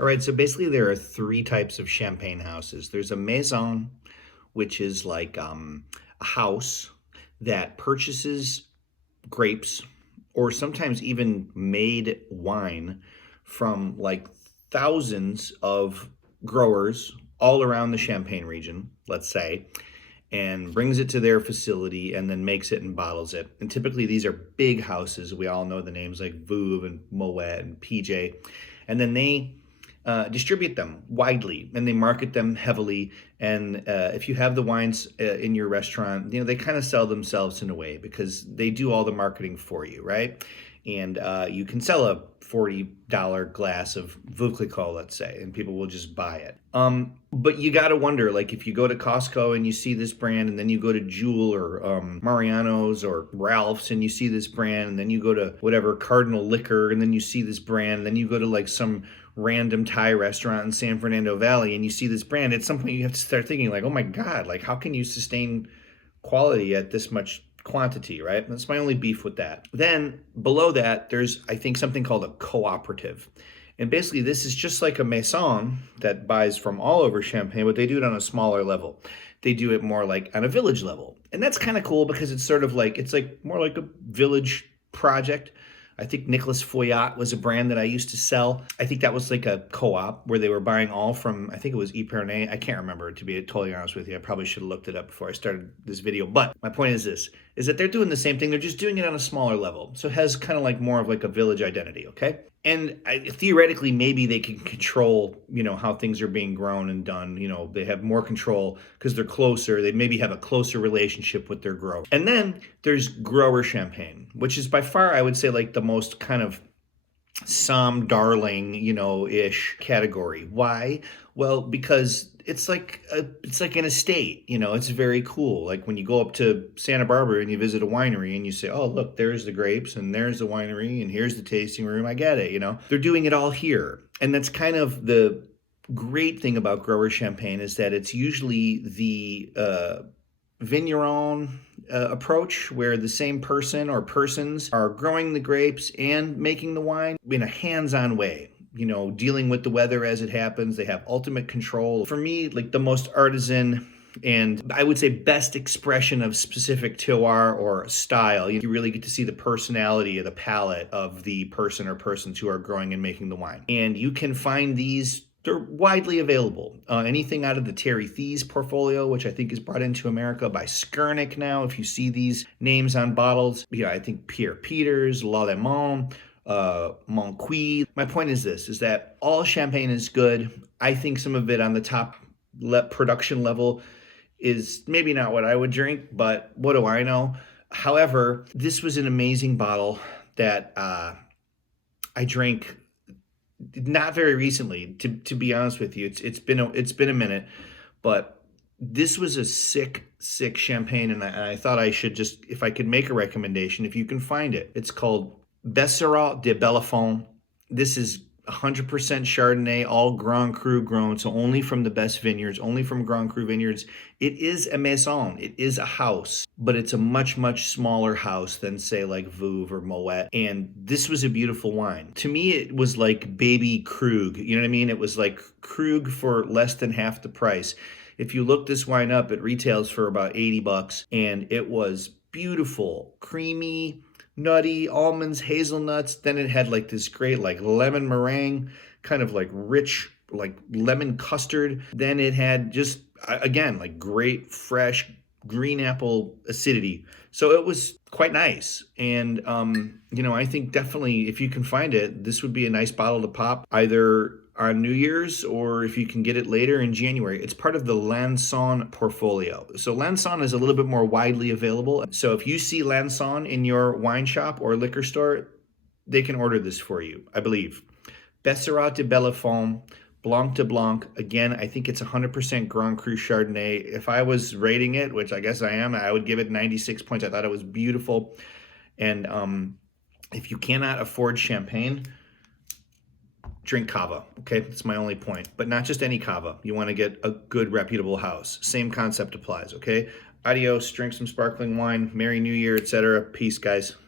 All right, so basically there are three types of champagne houses. There's a maison, which is like a house that purchases grapes or sometimes even made wine from like thousands of growers all around the Champagne region, let's say, and brings it to their facility and then makes it and bottles it. And typically these are big houses. We all know the names like Veuve and Moet and PJ. And then they distribute them widely and they market them heavily. And if you have the wines in your restaurant, they kind of sell themselves in a way because they do all the marketing for you, right? And you can sell a $40 glass of Veuve Clicquot, let's say, and people will just buy it. But you got to wonder, like if you go to Costco and you see this brand, and then you go to Jewel or Mariano's or Ralph's and you see this brand, and then you go to whatever Cardinal Liquor and then you see this brand, and then you go to like some random Thai restaurant in San Fernando Valley and you see this brand, at some point you have to start thinking like, oh my God, like how can you sustain quality at this much quantity, right? That's my only beef with that. Then below that, there's, I think, something called a cooperative. And basically this is just like a maison that buys from all over Champagne, but they do it on a smaller level. They do it more like on a village level. And that's kind of cool because it's sort of like, it's like more like a village project. I think Nicolas Foyat was a brand that I used to sell. I think that was like a co-op where they were buying all from, I think it was Epernay. I can't remember, to be totally honest with you. I probably should have looked it up before I started this video. But my point is this, is that they're doing the same thing. They're just doing it on a smaller level. So it has kind of like more of like a village identity, okay? And theoretically, maybe they can control, how things are being grown and done. They have more control because they're closer. They maybe have a closer relationship with their grower. And then there's grower champagne, which is by far, I would say, like the most kind of Somm darling, ish category. Why? Well, because it's like an estate, it's very cool. Like when you go up to Santa Barbara and you visit a winery and you say, oh, look, there's the grapes and there's the winery and here's the tasting room. I get it, They're doing it all here. And that's kind of the great thing about grower champagne, is that it's usually the vigneron approach, where the same person or persons are growing the grapes and making the wine in a hands-on way, dealing with the weather as it happens. They have ultimate control. For me, like the most artisan and I would say best expression of specific terroir or style. You really get to see the personality of the palate of the person or persons who are growing and making the wine. And you can find these, they're widely available. Anything out of the Terry Thies portfolio, which I think is brought into America by Skurnik now. If you see these names on bottles, I think Pierre Peters, L'Allemand, Moncuy. My point is this, is that all champagne is good. I think some of it on the top production level is maybe not what I would drink, but what do I know? However, this was an amazing bottle that I drank not very recently, to be honest with you. It's been a minute, but this was a sick champagne, and I thought I should just, if I could make a recommendation, if you can find it. It's called Besserat De Bellefon. This is 100% Chardonnay, all Grand Cru grown, so only from the best vineyards, only from Grand Cru vineyards. It is a maison, it is a house, but it's a much, much smaller house than, say, like Veuve or Moet. And this was a beautiful wine. To me, it was like baby Krug, you know what I mean? It was like Krug for less than half the price. If you look this wine up, it retails for about $80, and it was beautiful, creamy, nutty, almonds, hazelnuts. Then it had like this great like lemon meringue, kind of like rich like lemon custard. Then it had just, again, like great fresh green apple acidity. So it was quite nice. And I think definitely if you can find it, this would be a nice bottle to pop either on New Year's, or if you can get it later in January. It's part of the Lanson portfolio. So Lanson is a little bit more widely available. So if you see Lanson in your wine shop or liquor store, they can order this for you, I believe. Besserat De Bellefon, Blanc de Blanc. Again, I think it's 100% Grand Cru Chardonnay. If I was rating it, which I guess I am, I would give it 96 points. I thought it was beautiful. And if you cannot afford champagne, drink cava, okay? That's my only point. But not just any cava. You want to get a good, reputable house. Same concept applies, okay? Adios, drink some sparkling wine, Merry New Year, etc. Peace, guys.